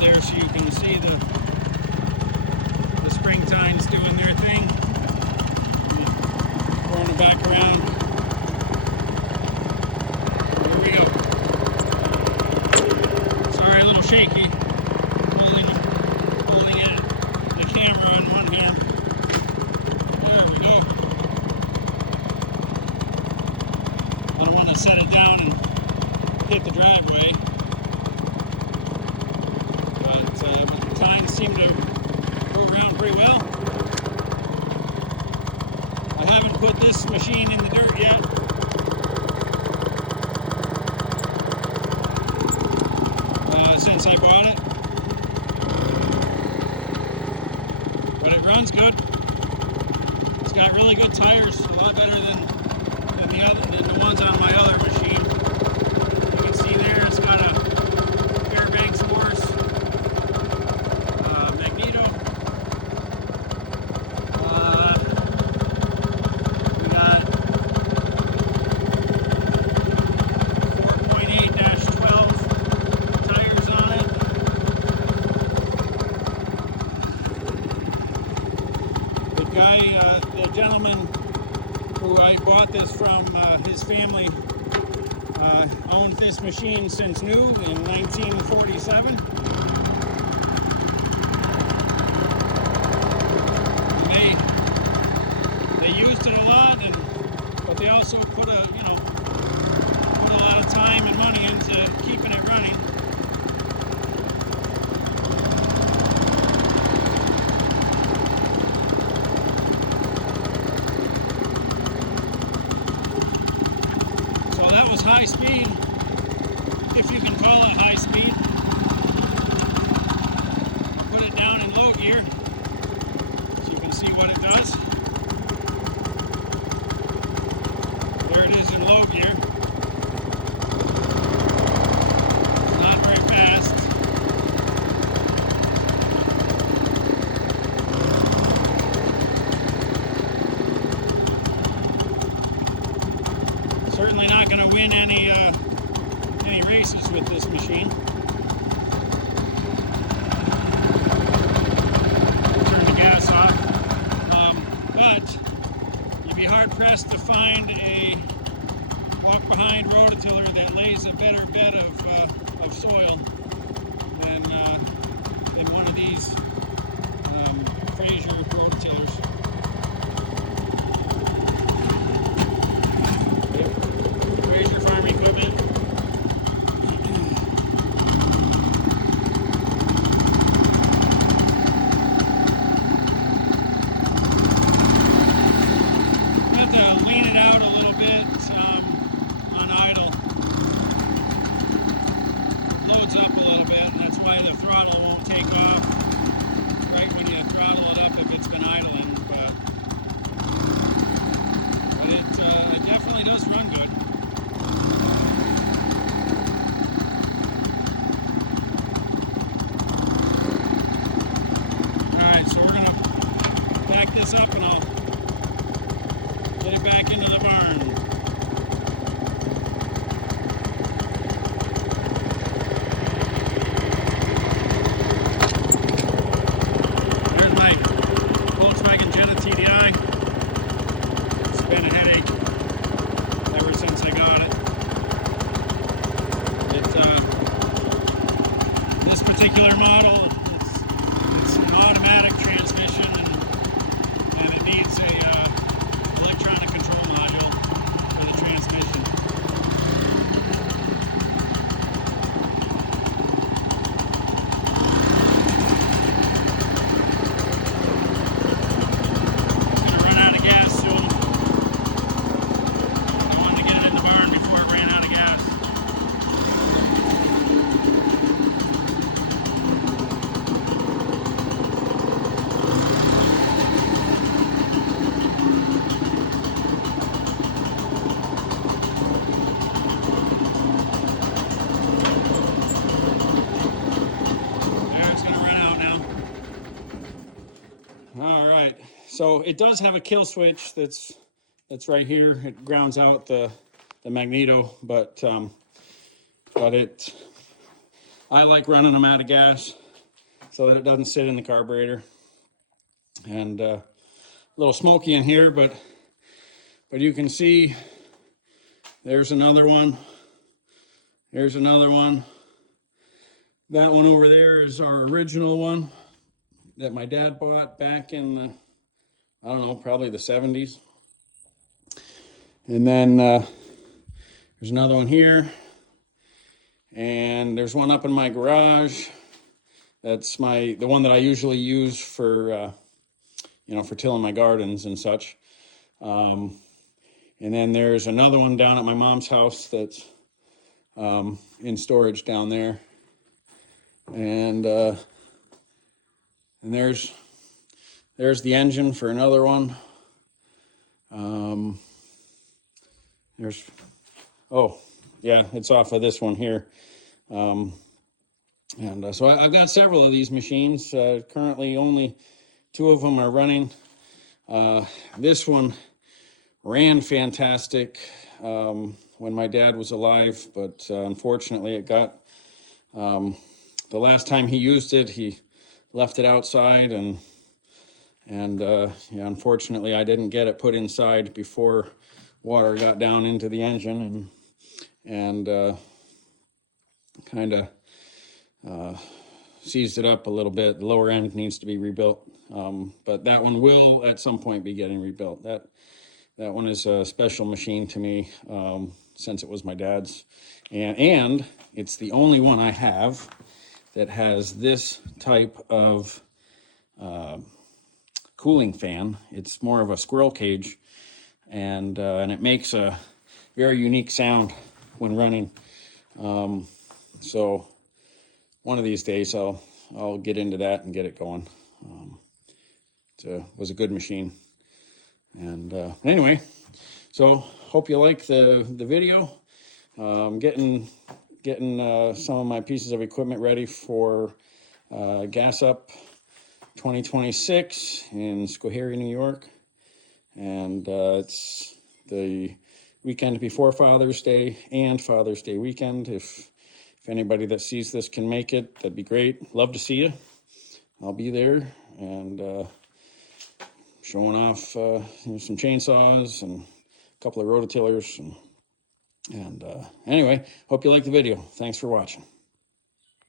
there so you can see the spring tines doing their thing. Throwing it back around. Here we go. Sorry, a little shaky. Holding it, the camera on one hand. There we go. I don't want to set it down and hit the driveway. But the tines seem to go around pretty well. I haven't put this machine in the dirt yet. Since I bought it. But it runs good. It's got really good tires, a lot better than the ones on my other machine. You can see there it's got a Fairbanks horse magneto. We got 4.8-12 tires on it. The gentleman who I bought this from, his family owned this machine since new in 1947. And they used it a lot, but they also put a lot of time and money into keeping it running. High speed, if you can call it high speed. Put it down in low gear so you can see what it does. There it is in low gear. Not very fast. Certainly not going to win any races with this machine. Turn the gas off. But you'd be hard pressed to find a walk-behind rototiller that lays a better bed of soil than one of these Frazer rototillers. Frazer farm equipment. Have to lean it out a little bit on idle. Loads up a little bit, and that's why the throttle won't take off right when you throttle it up if it's been idling. But it definitely does run good. So we're gonna back this up and I'll get it back into the barn. There's my Volkswagen Jetta TDI. It's been a headache ever since I got it. This particular model, it's an automatic transmission, and it needs a electronic control module for the transmission. It's gonna run out of gas soon. I wanted to get it in the barn before it ran out of gas. All right, so it does have a kill switch that's right here. It grounds out the magneto, but I like running them out of gas. so that it doesn't sit in the carburetor. And a little smoky in here, but you can see there's another one. Here's another one. That one over there is our original one that my dad bought back in the, I don't know, probably the 70s. And then there's another one here. And there's one up in my garage. That's the one that I usually use for, for tilling my gardens and such. And then there's another one down at my mom's house that's in storage down there. And there's the engine for another one. Oh yeah, it's off of this one here. So I've got several of these machines. Currently only 2 of them are running. This one ran fantastic when my dad was alive, but unfortunately it got, the last time he used it, he left it outside, and unfortunately I didn't get it put inside before water got down into the engine, and kind of seized it up a little bit. The lower end needs to be rebuilt, but that one will at some point be getting rebuilt. That one is a special machine to me, since it was my dad's, and it's the only one I have that has this type of cooling fan. It's more of a squirrel cage, and it makes a very unique sound when running. So one of these days I'll get into that and get it going. It was a good machine. And anyway, so hope you like the video. Getting some of my pieces of equipment ready for Gas Up 2026 in Schoharie, New York. And it's the weekend before Father's Day and Father's Day weekend. If anybody that sees this can make it, that'd be great. Love to see you. I'll be there, and showing off some chainsaws and a couple of rototillers. And anyway, hope you like the video. Thanks for watching.